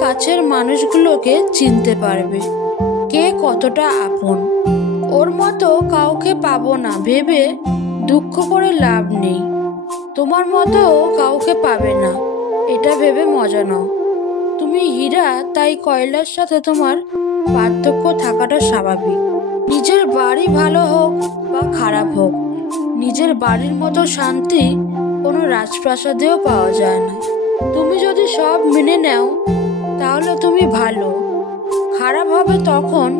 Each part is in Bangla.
কাছের মানুষগুলোকে চিনতে পারবে কে কতটা আপন। ওর মতো কাউকে পাবো না ভেবে দুঃখ করে লাভ নেই। তোমার মতো কাউকে পাবে না এটা ভেবে মজা নাও। তুমি হীরা, তাই কয়লার সাথে তোমার পার্থক্য থাকাটা স্বাভাবিক। নিজের বাড়ি ভালো হোক বা খারাপ হোক, নিজের বাড়ির মতো শান্তি কোনো রাজপ্রাসাদেও পাওয়া যায় না। তুমি যদি সব মেনে নাও তাহলে তুমি ভালো। খারাপ হবে তখন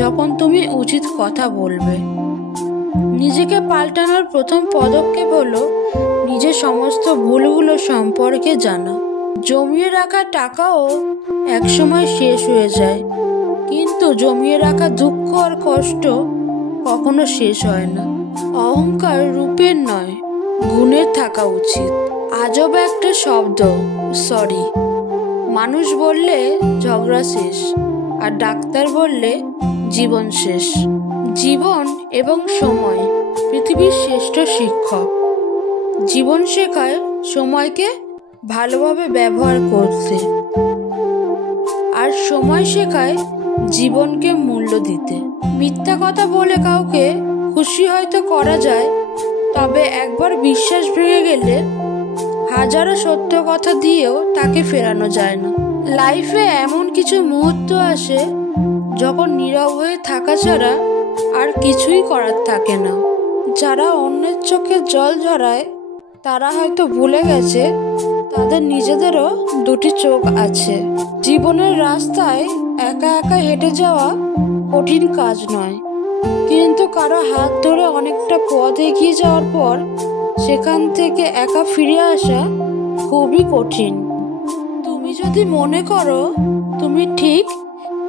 যখন তুমি উচিত কথা বলবে। নিজেকে পাল্টানোর প্রথম পদক্ষেপ হলো নিজের সমস্ত ভুলগুলো সম্পর্কে জানা। জমিয়ে রাখা টাকাও একসময় শেষ হয়ে যায়, কিন্তু জমিয়ে রাখা দুঃখ আর কষ্ট কখনো শেষ হয় না। অহংকার রূপের নয়, গুণের থাকা উচিত। আজব একটা শব্দ সরি। মানুষ বললে ঝগড়া শেষ, আর ডাক্তার বললে জীবন শেষ। জীবন এবং সময় পৃথিবীর শ্রেষ্ঠ শিক্ষক। জীবন শেখায় সময়কে ভালোভাবে ব্যবহার করতে, আর সময় শেখায় জীবনকে মূল্য দিতে। মিথ্যা কথা বলে কাউকে খুশি হয়তো করা যায়, তবে একবার বিশ্বাস ভেঙে গেলে হাজারো সত্য কথা দিয়েও তাকে ফেরানো যায় না। লাইফে এমন কিছু মুহূর্ত আসে যখন নীরব হয়ে থাকা ছাড়া আর কিছুই করার থাকে না। যারা অন্যের চোখে জল ঝরায় তারা হয়তো ভুলে গেছে তাদের নিজেদেরও দুটি চোখ আছে। জীবনের রাস্তায় একা একা হেঁটে যাওয়া কঠিন কাজ নয়, কিন্তু কারো হাত ধরে অনেকটা পথ এগিয়ে যাওয়ার পর সেখান থেকে একা ফিরে আসা খুবই কঠিন। তুমি যদি মনে করো তুমি ঠিক,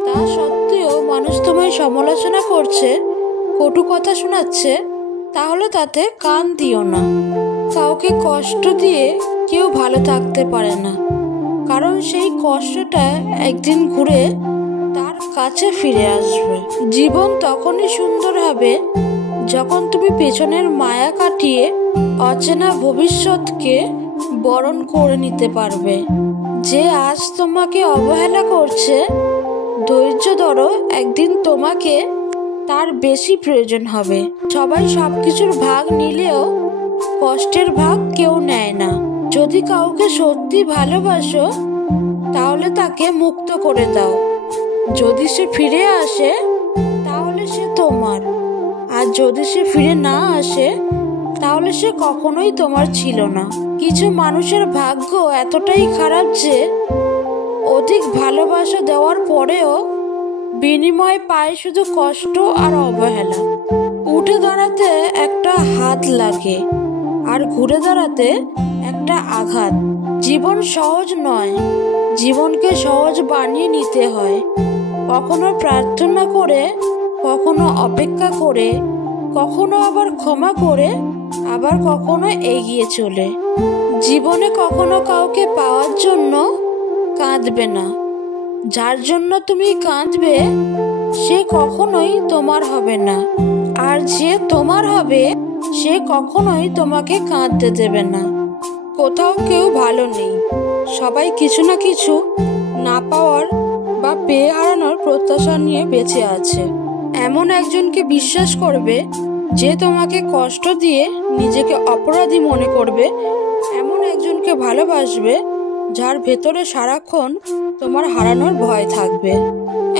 তা সত্ত্বেও মানুষ তোমায় সমালোচনা করছে, কটু কথা শোনাচ্ছে, তাহলে তাতে কান দিও না। কাউকে কষ্ট দিয়ে কেউ ভালো থাকতে পারে না, কারণ সেই কষ্টটা একদিন ঘুরে তার কাছে ফিরে আসবে। জীবন তখনই সুন্দর হবে যখন তুমি পেছনের মায়া কাটিয়ে অচেনা ভবিষ্যৎকে বরণ করে নিতে পারবে। যে আজ তোমাকে অবহেলা করছে, ধৈর্য ধরো, একদিন তোমাকে তার বেশি প্রয়োজন হবে। সবাই সবকিছুর ভাগ নিলেও কষ্টের ভাগ কেউ নেয় না। যদি কাউকে সত্যি ভালোবাসো তাহলে তাকে মুক্ত করে দাও। যদি সে ফিরে আসে তাহলে সে তোমার, আর যদি সে ফিরে না আসে তাহলে সে কখনোই তোমার ছিল না। কিছু মানুষের ভাগ্য এতটাই খারাপ যে অধিক ভালোবাসা দেওয়ার পরেও বিনিময়ে পায় শুধু কষ্ট আর অবহেলা। উঠে দাঁড়াতে একটা হাত লাগে, আর ঘুরে দাঁড়াতে একটা আঘাত। জীবন সহজ নয়, জীবনকে সহজ বানিয়ে নিতে হয়। কখনো প্রার্থনা করে, কখনো অপেক্ষা করে, কখনো আবার ক্ষমা করে, আবার কখনো এগিয়ে চলে। জীবনে কখনো কাউকে পাওয়ার জন্য কাঁদবে না। যার জন্য তুমি কাঁদবে সে কখনোই তোমার হবে না, আর যে তোমার হবে সে কখনোই তোমাকে কাঁদতে দেবে না। কোথাও কেউ ভালো নেই, সবাই কিছু না কিছু না পাওয়ার বা পেয়ে হারানোর প্রত্যাশা নিয়ে বেঁচে আছে। এমন একজনকে বিশ্বাস করবে যে তোমাকে কষ্ট দিয়ে নিজেকে অপরাধী মনে করবে। এমন একজনকে ভালোবাসবে যার ভেতরে সারাক্ষণ তোমার হারানোর ভয় থাকবে।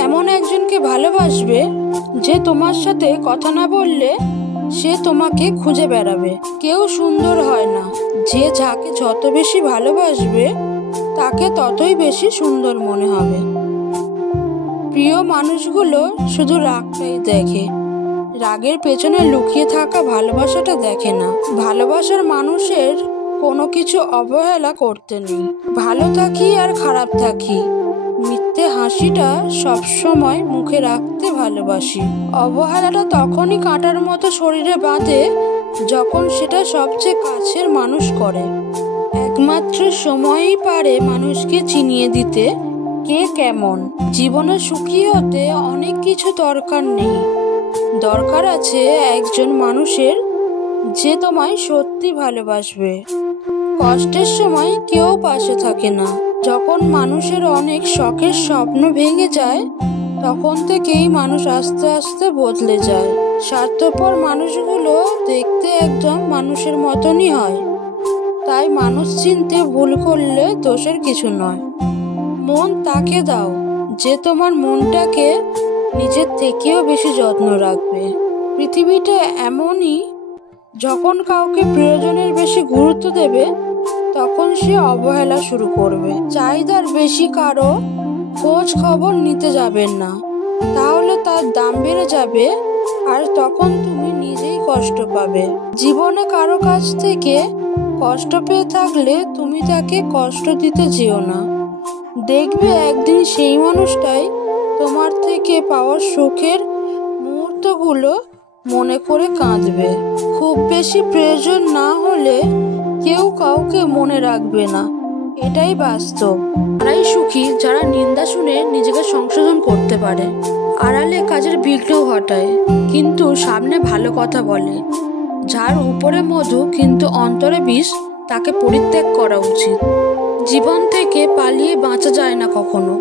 এমন একজনকে ভালোবাসবে যে তোমার সাথে কথা না বললে সে তোমাকে খুঁজে বেড়াবে। কেউ সুন্দর হয় না, যে যাকে যত বেশি ভালোবাসবে তাকে ততই বেশি সুন্দর মনে হবে। প্রিয় মানুষগুলো শুধু রাগটাই দেখে, রাগের পেছনে লুকিয়ে থাকা ভালোবাসাটা দেখে না। ভালোবাসার মানুষের কোনো কিছু অবহেলা করতে নেই। ভালো থাকি আর খারাপ থাকি, মিথ্যে হাসিটা সবসময় মুখে রাখতে ভালোবাসি। অবহেলাটা তখনই কাঁটার মতো শরীরে বাঁধে যখন সেটা সবচেয়ে কাছের মানুষ করে। একমাত্র সময়ই পারে মানুষকে চিনিয়ে দিতে কে কেমন। জীবনে সুখী হতে অনেক কিছু দরকার নেই, দরকার আছে একজন মানুষের যে তোমায় সত্যি ভালোবাসবে। কষ্টের সময় কেউ পাশে থাকে না, যখন মানুষের অনেক শখের স্বপ্ন ভেঙে যায়, তখন থেকেই মানুষ আস্তে আস্তে বদলে যায়। স্বার্থপর মানুষগুলো দেখতে একদম মানুষের মতনই হয়, তাই মানুষ চিনতে ভুল করলে দোষের কিছু নয়। মন তাকে দাও যে তোমার মনটাকে নিজের থেকেও বেশি যত্ন রাখবে। পৃথিবীটা এমনই, যখন কাউকে প্রয়োজনের বেশি গুরুত্ব দেবে তখন সে অবহেলা শুরু করবে। চাহিদার বেশি কারো খোঁজ খবর নিতে যাবেন না, তাহলে তার দাম বেড়ে যাবে আর তখন তুমি নিজেই কষ্ট পাবে। জীবনে কারো কাছ থেকে কষ্ট পেয়ে থাকলে তুমি তাকে কষ্ট দিতে যেও না। দেখবে একদিন সেই মানুষটাই তোমার থেকে পাওয়া সুখের মুহূর্তগুলো মনে করে কাঁদবে। খুব বেশি প্রয়োজন না হলে কেউ কাউকে মনে রাখবে না, এটাই বাস্তব। তারাই সুখী যারা নিন্দা শুনে নিজেকে সংশোধন করতে পারে, আড়ালে কাজের বিঘ্ন ঘটায় কিন্তু সামনে ভালো কথা বলে। যার উপরে মধু কিন্তু অন্তরে বিষ, তাকে পরিত্যাগ করা উচিত। জীবন থেকে পালিয়ে বাঁচা যায় না কখনো।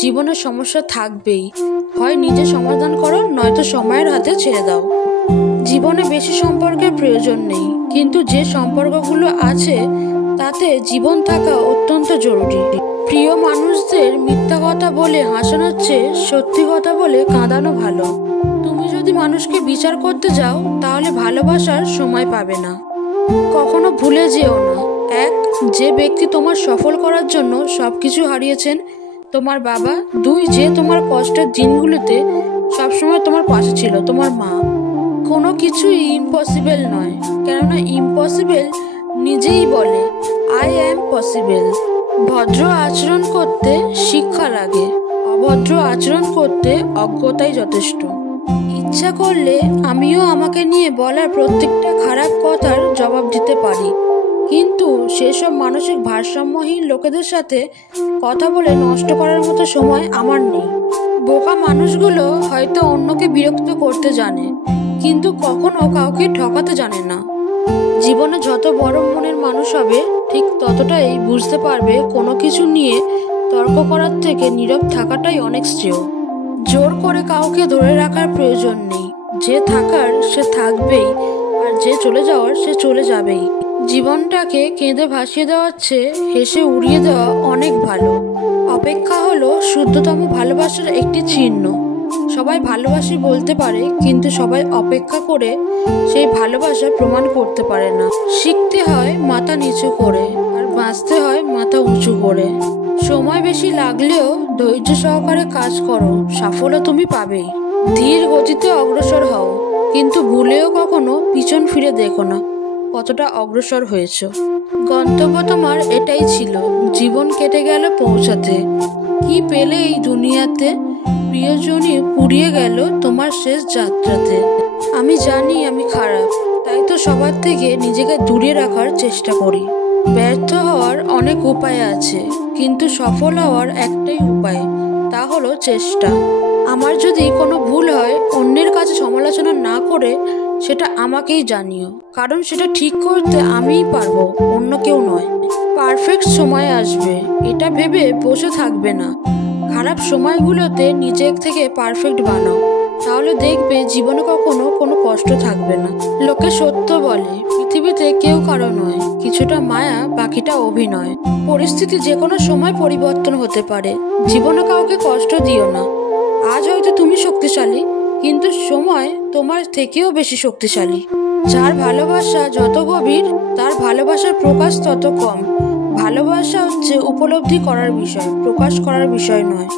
জীবনে সমস্যা থাকবেই, হয় নিজে সমাধান করো নয়তো সময়ের হাতে ছেড়ে দাও। জীবনে বেশি সম্পর্কের প্রয়োজন নেই, কিন্তু যে সম্পর্কগুলো আছে তাতে জীবন থাকা অত্যন্ত জরুরি। প্রিয় মানুষদের মিথ্যা কথা বলে হাসানোর চেয়ে সত্যি কথা বলে কাঁদানো ভালো। তুমি যদি মানুষকে বিচার করতে যাও তাহলে ভালোবাসার সময় পাবে না। কখনো ভুলে যেও না, এক, যে ব্যক্তি তোমার সফল করার জন্য সবকিছু হারিয়েছেন, তোমার বাবা। দুই, যে তোমার কষ্টের দিনগুলোতে সবসময় তোমার পাশে ছিল, তোমার মা। কোনো কিছুই ইম্পসিবল নয়, কেননা ইম্পসিবল নিজেই বলে আই অ্যাম পসিবল। ভদ্র আচরণ করতে শিক্ষা লাগে, অভদ্র আচরণ করতে অজ্ঞতাই যথেষ্ট। ইচ্ছা করলে আমিও আমাকে নিয়ে বলা প্রত্যেকটা খারাপ কথার জবাব দিতে পারি, কিন্তু সেসব মানসিক ভারসাম্যহীন লোকেদের সাথে কথা বলে নষ্ট করার মতো সময় আমার নেই। বোকা মানুষগুলো হয়তো অন্যকে বিরক্ত করতে জানে, কিন্তু কখনো কাউকে ঠকাতে জানে না। জীবনে যত বড় মনের মানুষ হবে ঠিক ততটাই বুঝতে পারবে কোনো কিছু নিয়ে তর্ক করার থেকে নীরব থাকাটাই অনেক শ্রেয়। জোর করে কাউকে ধরে রাখার প্রয়োজন নেই, যে থাকার সে থাকবেই আর যে চলে যাওয়ার সে চলে যাবেই। জীবনটাকে কেঁদে ভাসিয়ে দেওয়ার চেয়ে হেসে উড়িয়ে দেওয়া অনেক ভালো। অপেক্ষা হলো শুদ্ধতম ভালোবাসার একটি চিহ্ন। সবাই ভালোবাসি বলতে পারে, কিন্তু সবাই অপেক্ষা করে সেই ভালোবাসা প্রমাণ করতে পারে না। শিখতে হয় মাথা নিচু করে, আর বাঁচতে হয় মাথা উঁচু করে। সময় বেশি লাগলেও ধৈর্য সহকারে কাজ করো, সাফল্য তুমি পাবেই। ধীর গতিতে অগ্রসর হও, কিন্তু ভুলেও কখনো পিছন ফিরে দেখো না কতটা অগ্রসর হয়েছ। গন্তব্য তোমার এটাই ছিল, জীবন কেটে গেল পৌঁছাতে। কি পেলে এই দুনিয়াতে, প্রিয়জনই পুড়িয়ে গেল তোমার শেষ যাত্রাতে। আমি জানি আমি খারাপ, তাই তো সবার থেকে নিজেকে দূরে রাখার চেষ্টা করি। ব্যর্থ হওয়ার অনেক উপায় আছে, কিন্তু সফল হওয়ার একটাই উপায়, তা হলো চেষ্টা। আমার যদি কোনো ভুল হয় অন্যের কাছে সমালোচনা না করে সেটা আমাকেই জানিও, কারণ সেটা ঠিক করতে আমিই পারবো, অন্য কেউ নয়। পারফেক্ট সময় আসবে এটা ভেবে বসে থাকবে না। খারাপ সময়গুলোতে নিজের থেকে পারফেক্ট বানাও, তাহলে দেখবে জীবনে কখনো কোনো কষ্ট থাকবে না। লোকে সত্য বলে, পৃথিবীতে কেউ কারো নয়, কিছুটা মায়া বাকিটা অভিনয়। পরিস্থিতি যে কোনো সময় পরিবর্তন হতে পারে, জীবনে কাউকে কষ্ট দিও না। আজ হয়তো তুমি শক্তিশালী, কিন্তু সময় তোমার থেকেও বেশি শক্তিশালী। যার ভালোবাসা যত গভীর তার ভালোবাসার প্রকাশ তত কম। ভালোবাসা হচ্ছে উপলব্ধি করার বিষয়, প্রকাশ করার বিষয় নয়।